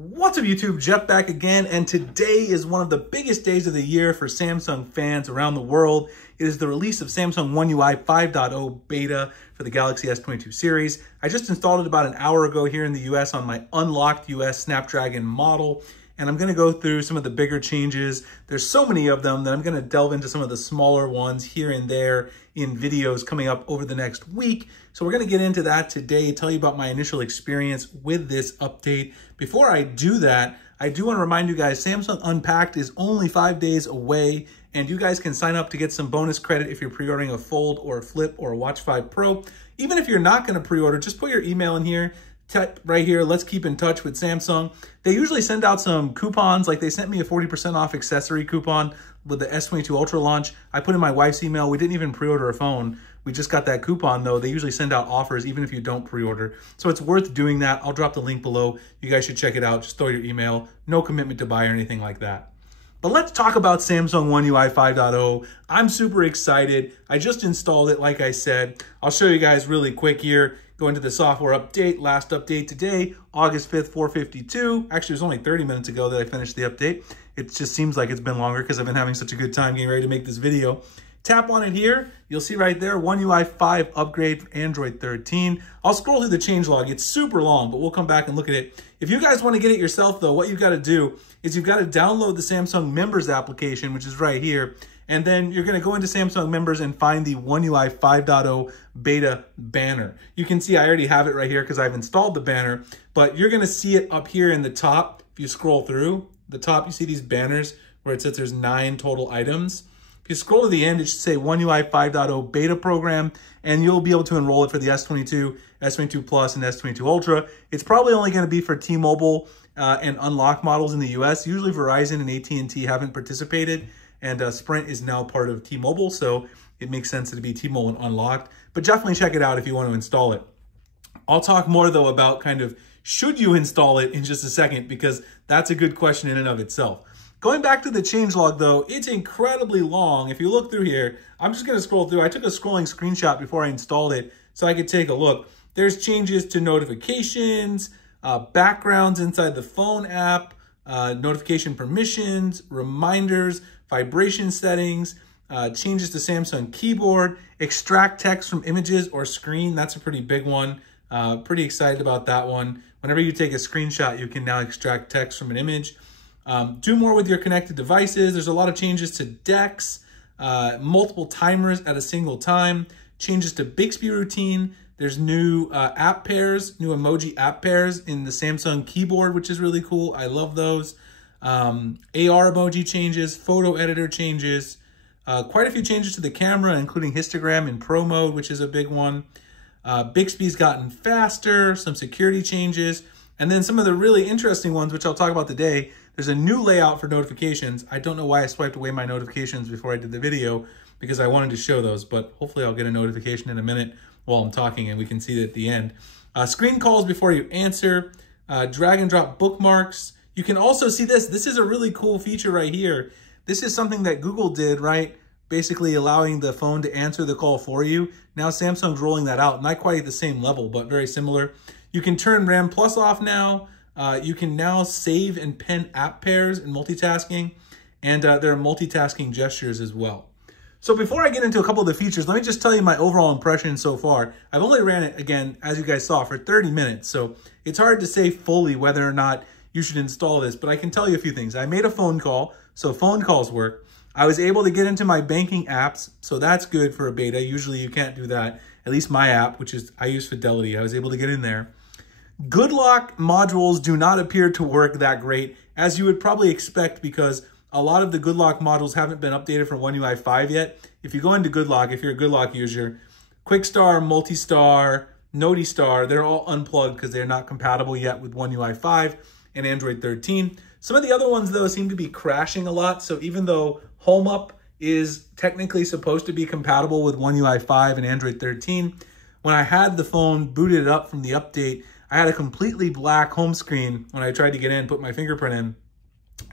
What's up YouTube, Jeff back again, and today is one of the biggest days of the year for Samsung fans around the world. It is the release of Samsung One UI 5.0 beta for the Galaxy S22 series. I just installed it about an hour ago here in the US on my unlocked US Snapdragon model, and I'm going to go through some of the bigger changes. There's so many of them that I'm going to delve into some of the smaller ones here and there in videos coming up over the next week. So we're going to get into that today, tell you about my initial experience with this update. Before I do that, I do want to remind you guys, Samsung Unpacked is only 5 days away, and you guys can sign up to get some bonus credit if you're pre-ordering a Fold or a Flip or a Watch 5 Pro. Even if you're not going to pre-order, just put your email in here. Type right here, let's keep in touch with Samsung. They usually send out some coupons, like they sent me a 40% off accessory coupon with the S22 Ultra launch. I put in my wife's email. We didn't even pre-order a phone. We just got that coupon though. They usually send out offers even if you don't pre-order. So it's worth doing that. I'll drop the link below. You guys should check it out. Just throw your email. No commitment to buy or anything like that. But let's talk about Samsung One UI 5.0. I'm super excited. I just installed it, like I said. I'll show you guys really quick here. Go into the software update, last update today, August 5th, 4:52. Actually, it was only 30 minutes ago that I finished the update. It just seems like it's been longer because I've been having such a good time getting ready to make this video. Tap on it here. You'll see right there, One UI 5 upgrade for Android 13. I'll scroll through the changelog. It's super long, but we'll come back and look at it. If you guys want to get it yourself, though, what you've got to do is you've got to download the Samsung Members application, which is right here. And then you're going to go into Samsung Members and find the One UI 5.0 beta banner. You can see I already have it right here because I've installed the banner, but you're going to see it up here in the top. If you scroll through the top, you see these banners where it says there's 9 total items. If you scroll to the end, it should say One UI 5.0 beta program, and you'll be able to enroll it for the S22, S22 Plus, and S22 Ultra. It's probably only going to be for T-Mobile and unlocked models in the US. Usually Verizon and AT&T haven't participated, and Sprint is now part of T-Mobile, so it makes sense to be T-Mobile and unlocked. But definitely check it out if you want to install it. I'll talk more, though, about kind of should you install it in just a second, because that's a good question in and of itself. Going back to the changelog, though, it's incredibly long. If you look through here, I'm just going to scroll through. I took a scrolling screenshot before I installed it so I could take a look. There's changes to notifications, backgrounds inside the phone app, notification permissions, reminders, vibration settings, changes to Samsung keyboard, extract text from images or screen. That's a pretty big one. Pretty excited about that one. Whenever you take a screenshot, you can now extract text from an image. Do more with your connected devices. There's a lot of changes to decks, multiple timers at a single time, changes to Bixby routine. There's new app pairs, new emoji app pairs in the Samsung keyboard, which is really cool. I love those. AR emoji changes, photo editor changes, quite a few changes to the camera, including histogram in Pro mode, which is a big one. Bixby's gotten faster, some security changes, and then some of the really interesting ones, which I'll talk about today. There's a new layout for notifications. I don't know why I swiped away my notifications before I did the video, because I wanted to show those, but hopefully I'll get a notification in a minute while I'm talking and we can see it at the end. Screen calls before you answer, drag and drop bookmarks. You can also see this. This is a really cool feature right here. This is something that Google did, right? Basically allowing the phone to answer the call for you. Now Samsung's rolling that out, not quite at the same level, but very similar. You can turn RAM Plus off now. You can now save and pen app pairs in multitasking, and there are multitasking gestures as well. So before I get into a couple of the features, let me just tell you my overall impression so far. I've only ran it, again, as you guys saw, for 30 minutes, so it's hard to say fully whether or not you should install this, but I can tell you a few things. I made a phone call, so phone calls work. I was able to get into my banking apps, so that's good for a beta. Usually you can't do that, at least my app, which is, I use Fidelity. I was able to get in there. Good lock modules do not appear to work that great, as you would probably expect, because a lot of the good lock modules haven't been updated for One UI 5 yet. If you go into good lock, if you're a good lock user, Quickstar, Multistar, Notistar, they're all unplugged because they're not compatible yet with One UI 5 and Android 13. Some of the other ones, though, seem to be crashing a lot. So even though Home Up is technically supposed to be compatible with One UI 5 and Android 13, when I had the phone booted up from the update, I had a completely black home screen when I tried to get in, put my fingerprint in,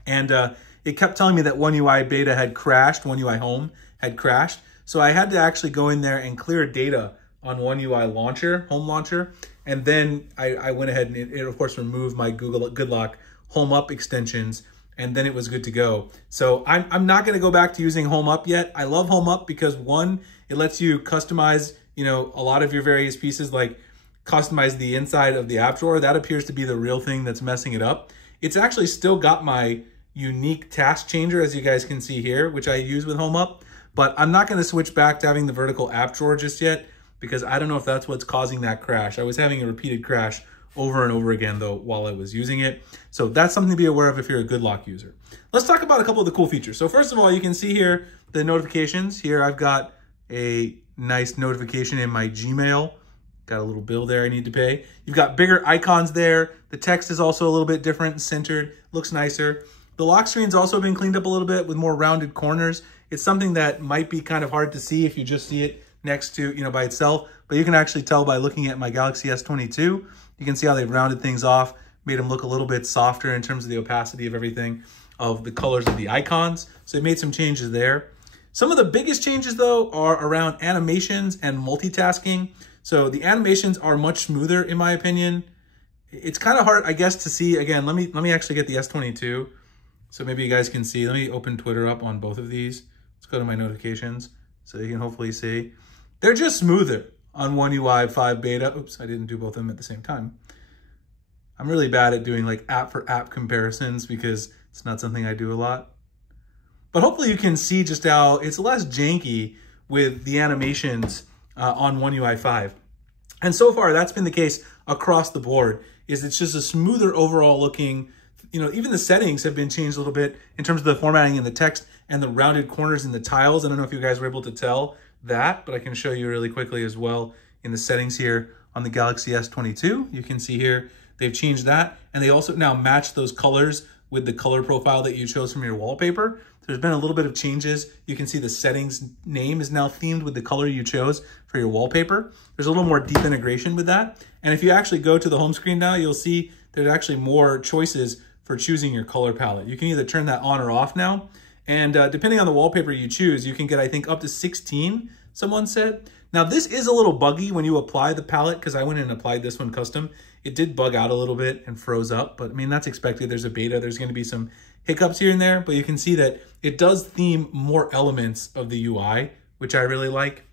and it kept telling me that One UI beta had crashed, One UI Home had crashed. So I had to actually go in there and clear data on One UI Launcher, Home Launcher, And then I went ahead and it of course removed my Google Good Lock Home Up extensions, and then it was good to go. So I'm not gonna go back to using Home Up yet. I love Home Up because one, it lets you customize, you know, a lot of your various pieces, like customize the inside of the app drawer. That appears to be the real thing that's messing it up. It's actually still got my unique task changer, as you guys can see here, which I use with Home Up, but I'm not gonna switch back to having the vertical app drawer just yet, because I don't know if that's what's causing that crash. I was having a repeated crash over and over again though while I was using it. So that's something to be aware of if you're a Good Lock user. Let's talk about a couple of the cool features. So first of all, you can see here the notifications. Here I've got a nice notification in my Gmail. Got a little bill there I need to pay. You've got bigger icons there. The text is also a little bit different and centered, looks nicer. The lock screen's also been cleaned up a little bit with more rounded corners. It's something that might be kind of hard to see if you just see it next to, you know, by itself, but you can actually tell by looking at my Galaxy S22. You can see how they've rounded things off, made them look a little bit softer in terms of the opacity of everything, of the colors of the icons. So they made some changes there. Some of the biggest changes though are around animations and multitasking. So the animations are much smoother in my opinion. It's kind of hard, I guess, to see. Again, let me actually get the S22. So maybe you guys can see. Let me open Twitter up on both of these. Let's go to my notifications so you can hopefully see. They're just smoother on One UI 5 beta. Oops, I didn't do both of them at the same time. I'm really bad at doing like app for app comparisons because it's not something I do a lot. But hopefully you can see just how it's less janky with the animations on One UI 5. And so far that's been the case across the board, is it's just a smoother overall looking, you know, even the settings have been changed a little bit in terms of the formatting in the text and the rounded corners in the tiles. I don't know if you guys were able to tell that, but I can show you really quickly as well in the settings here on the Galaxy S22. You can see here, they've changed that. And they also now match those colors with the color profile that you chose from your wallpaper. There's been a little bit of changes. You can see the settings name is now themed with the color you chose for your wallpaper. There's a little more deep integration with that. And if you actually go to the home screen now, you'll see there's actually more choices for choosing your color palette. You can either turn that on or off now. And depending on the wallpaper you choose, you can get, I think, up to 16, someone said. Now, this is a little buggy when you apply the palette, because I went in and applied this one custom. It did bug out a little bit and froze up, but I mean, that's expected. There's a beta. There's going to be some hiccups here and there, but you can see that it does theme more elements of the UI, which I really like.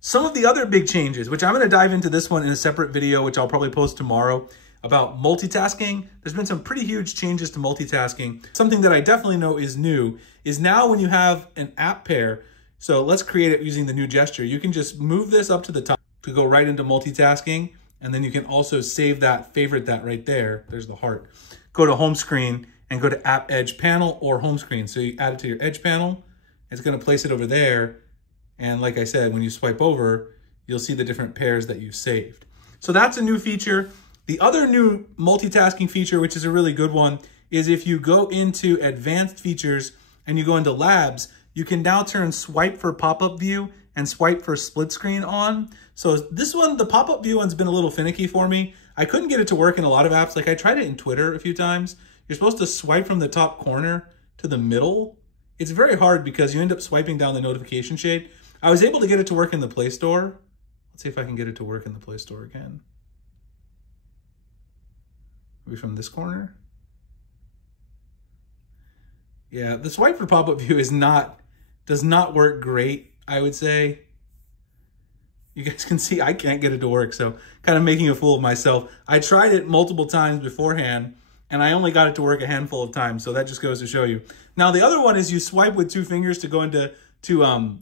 Some of the other big changes, which I'm going to dive into this one in a separate video, which I'll probably post tomorrow, about multitasking. There's been some pretty huge changes to multitasking. Something that I definitely know is new is now when you have an app pair, so let's create it using the new gesture. You can just move this up to the top to go right into multitasking. And then you can also save that, favorite that right there. There's the heart. Go to home screen and go to app edge panel or home screen. So you add it to your edge panel. It's going to place it over there. And like I said, when you swipe over, you'll see the different pairs that you've saved. So that's a new feature. The other new multitasking feature, which is a really good one, is if you go into advanced features and you go into labs, you can now turn swipe for pop-up view and swipe for split screen on. So this one, the pop-up view one's been a little finicky for me. I couldn't get it to work in a lot of apps. Like I tried it in Twitter a few times. You're supposed to swipe from the top corner to the middle. It's very hard because you end up swiping down the notification shade. I was able to get it to work in the Play Store. Let's see if I can get it to work in the Play Store again. Maybe from this corner. Yeah, the swipe for pop-up view does not work great, I would say. You guys can see I can't get it to work, so kind of making a fool of myself. I tried it multiple times beforehand, and I only got it to work a handful of times, so that just goes to show you. Now, the other one is you swipe with two fingers to go into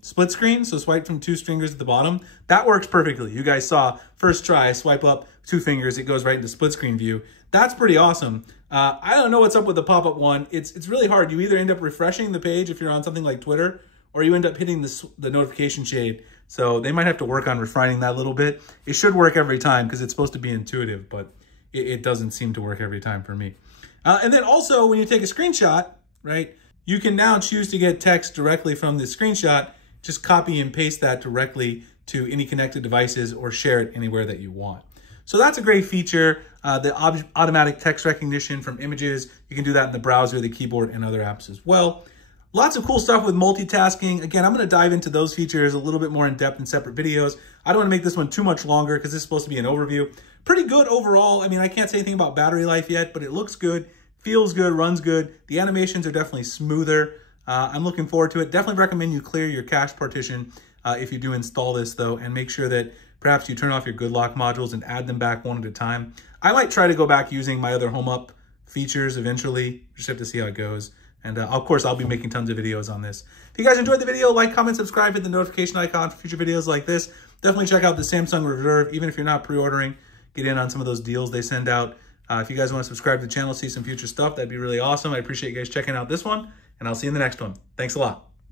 split screen, so swipe from two fingers at the bottom. That works perfectly. You guys saw, first try, swipe up, two fingers, it goes right into split screen view. That's pretty awesome. I don't know what's up with the pop-up one. It's really hard. You either end up refreshing the page if you're on something like Twitter, or you end up hitting the notification shade. So they might have to work on refining that a little bit. It should work every time because it's supposed to be intuitive, but it doesn't seem to work every time for me. And then also when you take a screenshot, right, you can now choose to get text directly from the screenshot. Just copy and paste that directly to any connected devices or share it anywhere that you want. So that's a great feature. The automatic text recognition from images, you can do that in the browser, the keyboard, and other apps as well. Lots of cool stuff with multitasking. Again, I'm going to dive into those features a little bit more in depth in separate videos. I don't want to make this one too much longer because this is supposed to be an overview. Pretty good overall. I mean, I can't say anything about battery life yet, but it looks good, feels good, runs good. The animations are definitely smoother. I'm looking forward to it. Definitely recommend you clear your cache partition if you do install this though, and make sure that perhaps you turn off your good lock modules and add them back one at a time. I might try to go back using my other home up features eventually. Just have to see how it goes. And of course, I'll be making tons of videos on this. If you guys enjoyed the video, like, comment, subscribe, hit the notification icon for future videos like this. Definitely check out the Samsung Reserve. Even if you're not pre-ordering, get in on some of those deals they send out. If you guys want to subscribe to the channel, see some future stuff, that'd be really awesome. I appreciate you guys checking out this one, and I'll see you in the next one. Thanks a lot.